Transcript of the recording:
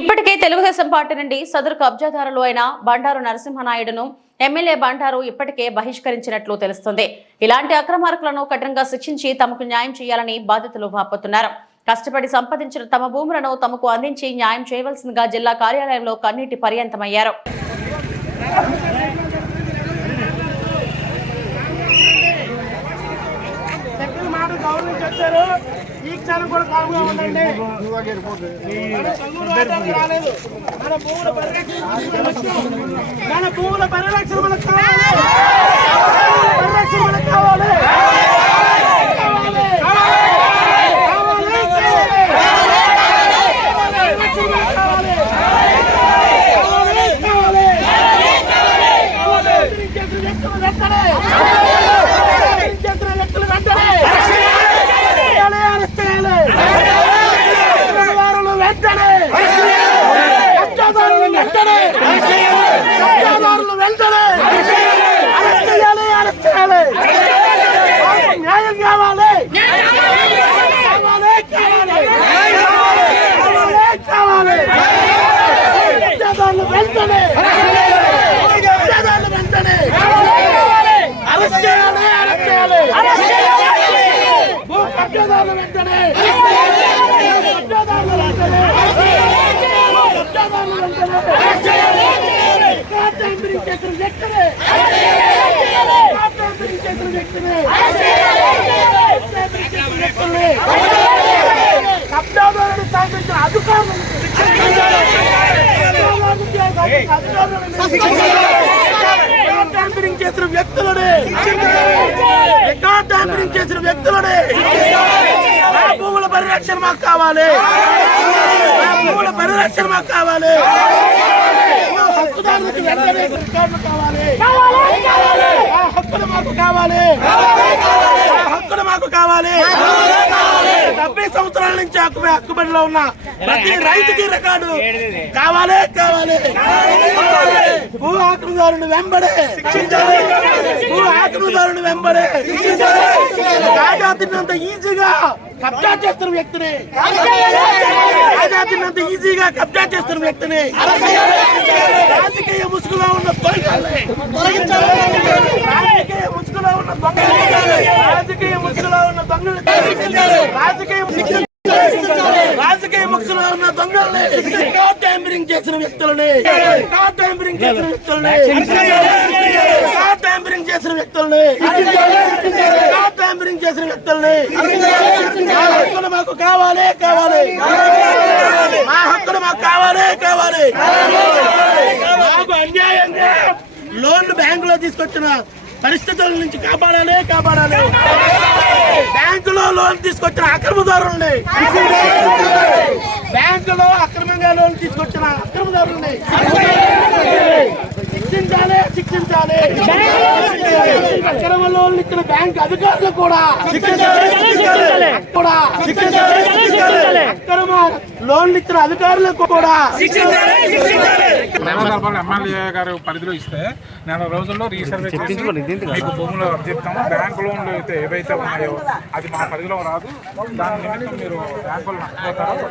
ఇప్పటికే తెలుగుదేశం పార్టీ నుండి సదరు కబ్జాదారులు అయిన బండారు నరసింహనాయుడును ఎమ్మెల్యే బండారు ఇప్పటికే బహిష్కరించినట్లు తెలుస్తుంది. ఇలాంటి అక్రమార్కులను కఠినంగా శిక్షించి తమకు న్యాయం చేయాలని బాధితులు వాపోతున్నారు. కష్టపడి సంపాదించిన తమ భూములను తమకు అందించి న్యాయం చేయవలసిందిగా జిల్లా కార్యాలయంలో కన్నీటి పర్యంతమయ్యారు. మన భూముల పరిరక్షణ మనకు కావాలి. న్యాయం కావాలి. కబ్జాదారులను సాధించిన అధికారులను చేసిన వ్యక్తులని చేసిన వ్యక్తులని భూముల పరిరక్షణ మాకు కావాలి. భూముల పరిరక్షణ మాకు కావాలి. హక్కుదారులకు వెంటనే రికార్డులు కావాలి. హక్కులు మాకు కావాలి. హక్కులు మాకు కావాలి. 70 సంవత్సరాల నుంచి హక్కుబడిలో ఉన్న ప్రతి రైతుకి రికార్డు కావాలి. భూ ఆక్రమణదారుని వెంబడే రాజాతినంత ఈజీగా కబ్జా చేస్తున్న వ్యక్తిని రాజకీయ ముసుగులో ఉన్న దొంగల్ని ట్యాంపరింగ్ చేసిన వ్యక్తులని హక్కులు మాకు కావాలి. మా హక్కులు మాకు కావాలి. మాకు అన్యాయంగా లోన్లు బ్యాంకులో తీసుకొచ్చిన పరిస్థితుల నుంచి కాపాడాలి. బ్యాంకులో లోన్ తీసుకొచ్చిన అక్రమదారుల్ని అక్రమంగా లోన్ తీసుకొచ్చిన అక్రమదారుల్ని శిక్షించాలి. అక్రమ లోన్లు ఇచ్చిన బ్యాంక్ అధికారులు కూడా అక్రమ లోన్లు ఇచ్చిన అధికారులకు కూడా ఎమ్మెల్యే గారు పరిధిలో ఇస్తే 4 రోజుల్లో రీసర్వే చేసి మీకు భూములు చెప్తాము. బ్యాంకు లోన్లు అయితే ఏవైతే ఉన్నాయో అది మా పరిధిలో రాదు. దాని నిమిత్తం మీరు బ్యాంకులు నష్టపోతారో